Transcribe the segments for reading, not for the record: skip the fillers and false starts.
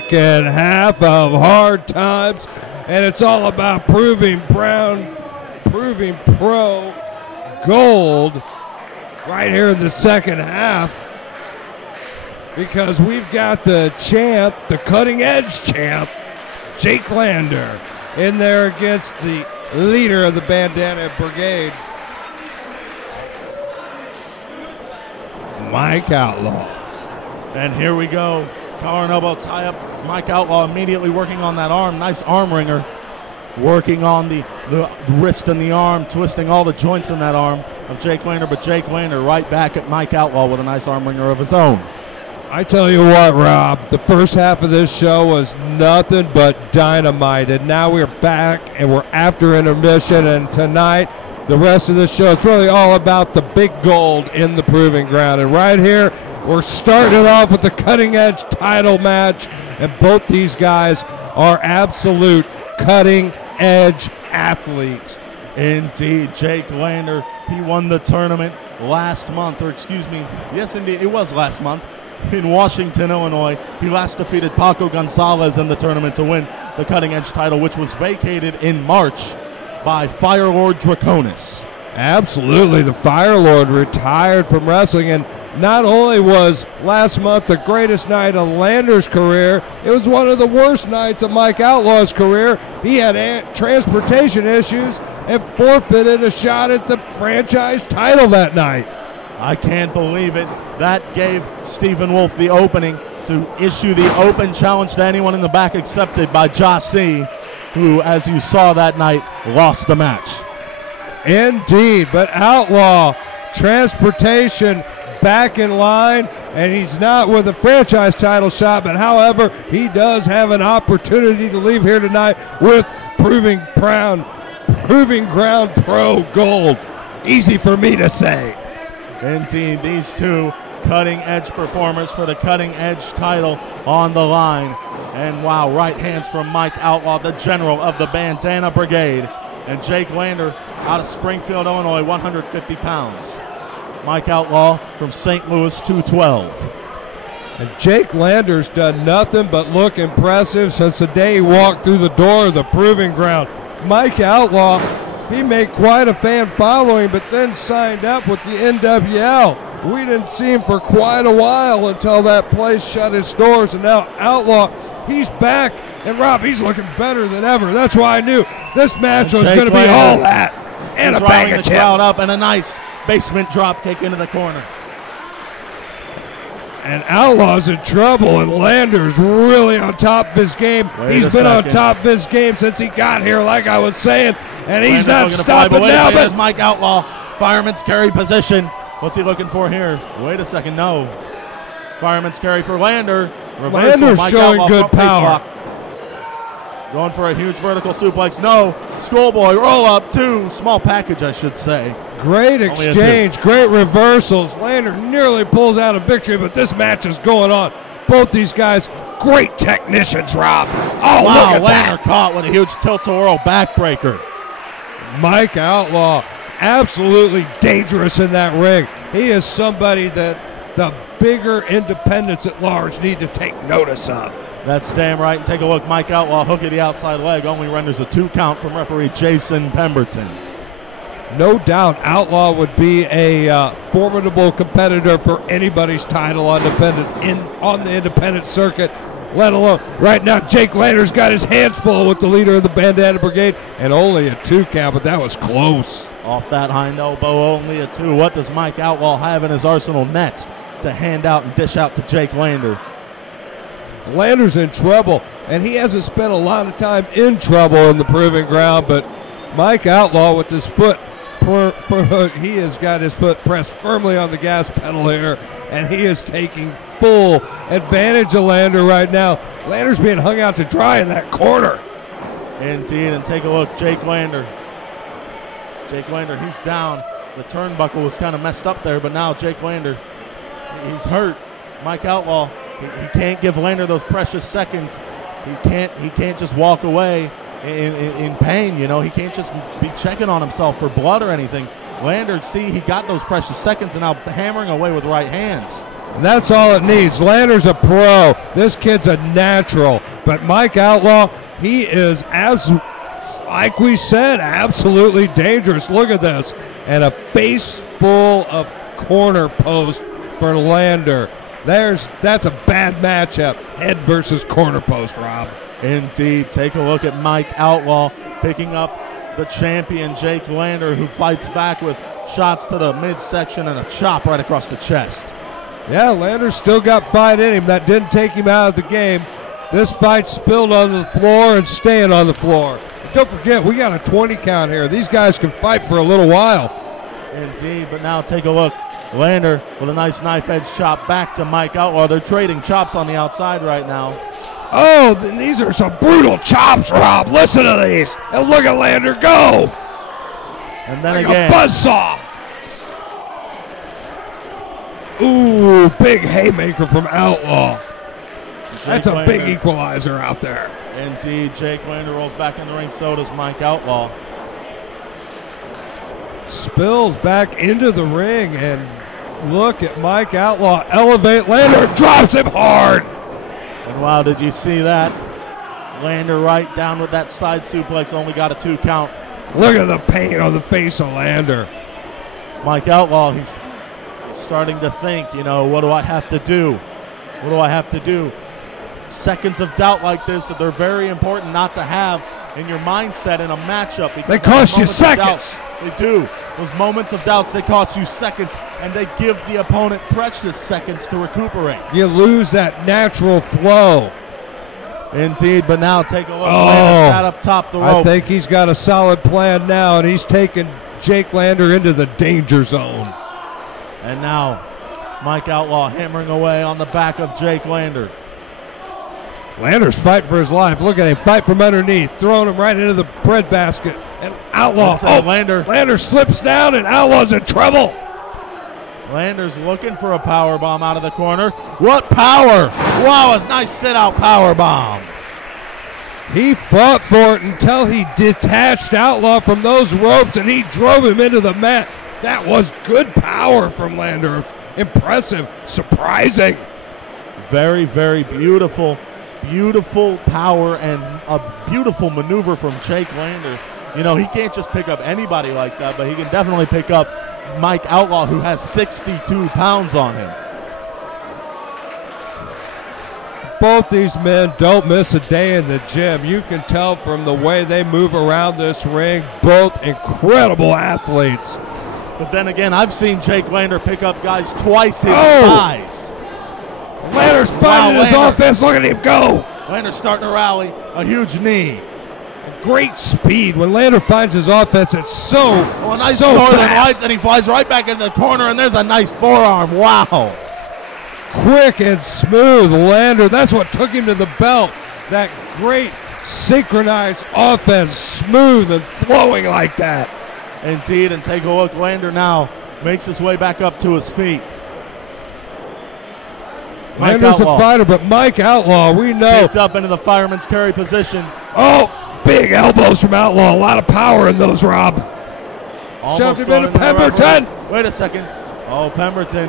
second half of hard times, and it's all about proving pro gold right here in the second half, because we've got the champ, the cutting edge champ, Jake Lander, in there against the leader of the Bandana Brigade, Mike Outlaw. And here we go. Collar and elbow tie up. Mike Outlaw immediately working on that arm. Nice arm wringer. Working on the wrist and the arm, twisting all the joints in that arm of Jake Lander. But Jake Lander right back at Mike Outlaw with a nice arm wringer of his own. I tell you what, Rob, the first half of this show was nothing but dynamite. And now we're back and we're after intermission. And tonight, the rest of the show, it's really all about the big gold in the proving ground. And right here, we're starting off with the cutting edge title match. And both these guys are absolute cutting edge athletes. Indeed, Jake Lander, he won the tournament last month, or excuse me, yes indeed, it was last month in Washington, Illinois. He last defeated Paco Gonzalez in the tournament to win the cutting edge title, which was vacated in March by Firelord Draconis. Absolutely, the Firelord retired from wrestling, and not only was last month the greatest night of Lander's career, it was one of the worst nights of Mike Outlaw's career. He had transportation issues and forfeited a shot at the franchise title that night. I can't believe it. That gave Stephen Wolf the opening to issue the open challenge to anyone in the back, accepted by Jossie, who, as you saw that night, lost the match. Indeed, but Outlaw, transportation back in line, and he's not with a franchise title shot, but however, he does have an opportunity to leave here tonight with proving ground pro gold. Easy for me to say. Indeed, these two cutting-edge performers for the cutting-edge title on the line. And wow, right hands from Mike Outlaw, the general of the Bandana Brigade. And Jake Lander out of Springfield, Illinois, 150 pounds. Mike Outlaw from St. Louis, 212. And Jake Lander's done nothing but look impressive since the day he walked through the door of the proving ground. Mike Outlaw, he made quite a fan following, but then signed up with the NWL. We didn't see him for quite a while until that place shut its doors, and now Outlaw, he's back, and Rob, he's looking better than ever. That's why I knew this match was going to be all that and a bag of chips. Crowd up and a nice basement drop kick into the corner. And Outlaw's in trouble, and Lander's really on top of his game. He's been on top of his game since he got here, like I was saying, and he's not stopping now. But Mike Outlaw, fireman's carry position. What's he looking for here? Wait a second, no. Fireman's carry for Lander. Reversal. Lander's Mike showing Outlaw, good power. Going for a huge vertical suplex. No. Schoolboy roll up. Two. Small package, I should say. Great exchange. Great reversals. Lander nearly pulls out a victory, but this match is going on. Both these guys, great technicians, Rob. Oh, wow, look at Lander that. Caught with a huge tilt-a-whirl backbreaker. Mike Outlaw, absolutely dangerous in that ring. He is somebody that the bigger independents at large need to take notice of. That's damn right. And take a look. Mike Outlaw, hook of the outside leg, only renders a 2 count from referee Jason Pemberton. No doubt Outlaw would be a formidable competitor for anybody's title on the independent circuit, let alone right now Jake Lander's got his hands full with the leader of the Bandana Brigade, and only a 2 count, but that was close. Off that hind elbow, only a 2. What does Mike Outlaw have in his arsenal next to hand out and dish out to Jake Lander? Lander's in trouble, and he hasn't spent a lot of time in trouble in the proving ground, but Mike Outlaw with his foot, he has got his foot pressed firmly on the gas pedal here, and he is taking full advantage of Lander right now. Lander's being hung out to dry in that corner. Indeed, and take a look, Jake Lander. Jake Lander, he's down. The turnbuckle was kind of messed up there, but now Jake Lander, he's hurt. Mike Outlaw, he can't give Lander those precious seconds. He can't just walk away in pain, you know. He can't just be checking on himself for blood or anything. Lander, see, he got those precious seconds and now hammering away with right hands. And that's all it needs. Lander's a pro. This kid's a natural. But Mike Outlaw, he is, as like we said, absolutely dangerous. Look at this. And a face full of corner post for Lander. That's a bad matchup. Head versus corner post, Rob. Indeed. Take a look at Mike Outlaw picking up the champion, Jake Lander, who fights back with shots to the midsection and a chop right across the chest. Yeah, Lander still got fight in him. That didn't take him out of the game. This fight spilled on the floor and staying on the floor. Don't forget, we got a 20 count here. These guys can fight for a little while. Indeed, but now take a look. Lander with a nice knife edge chop back to Mike Outlaw. They're trading chops on the outside right now. Oh, these are some brutal chops, Rob. Listen to these. And look at Lander go. And then like again. A buzzsaw. Ooh, big haymaker from Outlaw. That's a big equalizer out there. Indeed, Jake Lander rolls back in the ring. So does Mike Outlaw. Spills back into the ring, and look at Mike Outlaw elevate Lander, drops him hard. And wow, did you see that? Lander right down with that side suplex, only got a 2 count. Look at the pain on the face of Lander. Mike Outlaw, he's starting to think, what do I have to do? What do I have to do? Seconds of doubt like this, they're very important not to have in your mindset in a matchup. Because they cost you seconds. They do. Those moments of doubts, they cost you seconds, and they give the opponent precious seconds to recuperate. You lose that natural flow. Indeed, but now take a look. Lander sat up top the rope. I think he's got a solid plan now, and he's taking Jake Lander into the danger zone. And now Mike Outlaw hammering away on the back of Jake Lander. Lander's fighting for his life. Look at him fight from underneath, throwing him right into the bread basket. And Outlaw, Lander slips down, and Outlaw's in trouble. Lander's looking for a power bomb out of the corner. What power! Wow, a nice sit-out power bomb. He fought for it until he detached Outlaw from those ropes, and he drove him into the mat. That was good power from Lander. Impressive, surprising. Very, very beautiful power and a beautiful maneuver from Jake Lander. He can't just pick up anybody like that, but he can definitely pick up Mike Outlaw, who has 62 pounds on him. Both these men don't miss a day in the gym. You can tell from the way they move around this ring, both incredible athletes. But then again, I've seen Jake Lander pick up guys twice his size. Lander's finding his offense. Look at him go. Lander's starting to rally. A huge knee. Great speed. When Lander finds his offense, it's so nice so northern fast. lights, and he flies right back into the corner, and there's a nice forearm. Wow. Quick and smooth Lander. That's what took him to the belt. That great synchronized offense, smooth and flowing like that. Indeed, and take a look. Lander now makes his way back up to his feet. Lander's a fighter, but Mike Outlaw, we know. Picked up into the fireman's carry position. Oh, big elbows from Outlaw. A lot of power in those, Rob. Shoved him into Pemberton. Wait a second. Oh, Pemberton.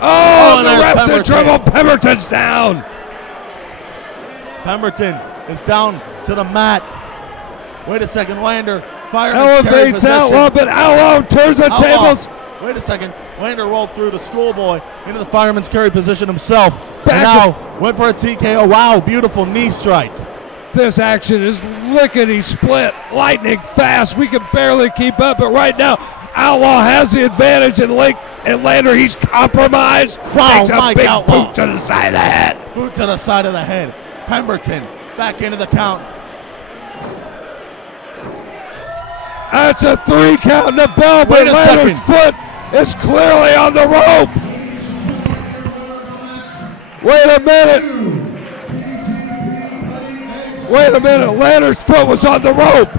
Oh, the ref's in trouble. Pemberton's down. Pemberton is down to the mat. Wait a second. Lander elevates Outlaw, but Outlaw turns the tables. Wait a second. Lander rolled through the schoolboy into the fireman's carry position himself. Back and now went for a TKO. Wow, beautiful knee strike. This action is lickety split, lightning fast. We can barely keep up, but right now Outlaw has the advantage, and Lander, he's compromised. Wow, takes a Mike big Outlaw. boot to the side of the head. Boot to the side of the head. Pemberton back into the count. That's a 3 count in the bell, but Lander's foot is clearly on the rope. Wait a minute. Lander's foot was on the rope.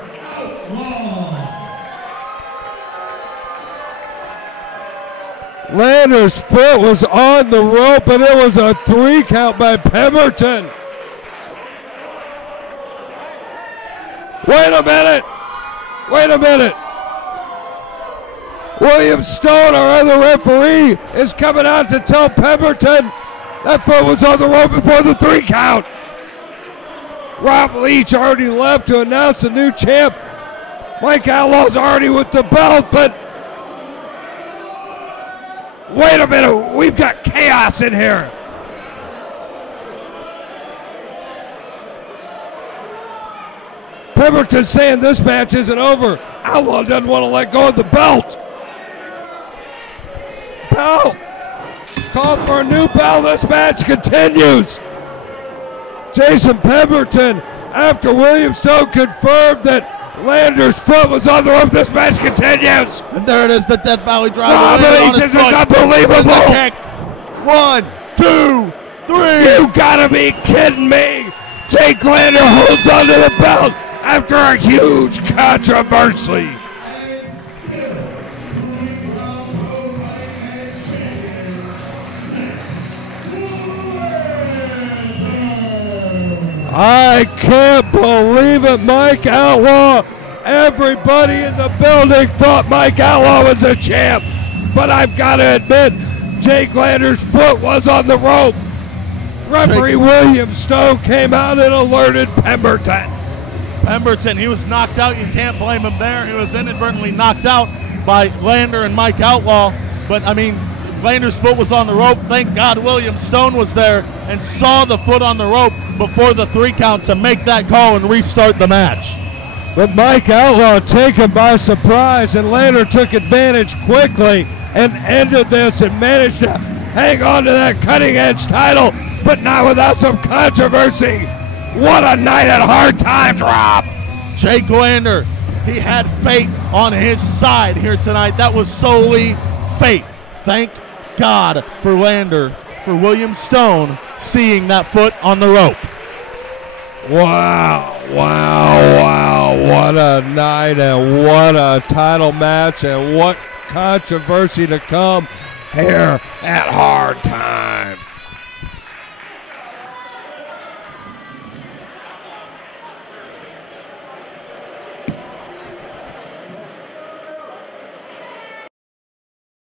Lander's foot was on the rope, and it was a 3 count by Pemberton. Wait a minute. William Stone, our other referee, is coming out to tell Pemberton that foot was on the rope before the 3 count. Rob Leach already left to announce the new champ. Mike Outlaw's already with the belt, but wait a minute, we've got chaos in here. Pemberton's saying this match isn't over. Outlaw doesn't want to let go of the belt. Bell. Call for a new bell. This match continues. Jason Pemberton, after William Stone confirmed that Lander's foot was on the rope, this match continues. And there it is, the Death Valley driver. Rob Leach, this is unbelievable. 1, 2, 3. You gotta be kidding me. Jake Lander holds onto the belt after a huge controversy. I can't believe it, Mike Outlaw. Everybody in the building thought Mike Outlaw was a champ, but I've got to admit, Jake Lander's foot was on the rope. Referee William Stone came out and alerted Pemberton. Pemberton, he was knocked out. You can't blame him there. He was inadvertently knocked out by Lander and Mike Outlaw. But, I mean, Lander's foot was on the rope. Thank God William Stone was there and saw the foot on the rope before the 3 count to make that call and restart the match. But Mike Outlaw taken by surprise, and Lander took advantage quickly and ended this and managed to hang on to that cutting edge title, but not without some controversy. What a night at Hard Times, Rob. Jake Lander, he had fate on his side here tonight. That was solely fate. Thank God for Lander, for William Stone seeing that foot on the rope. Wow, wow, wow. What a night and what a title match and what controversy to come here at Hard Times.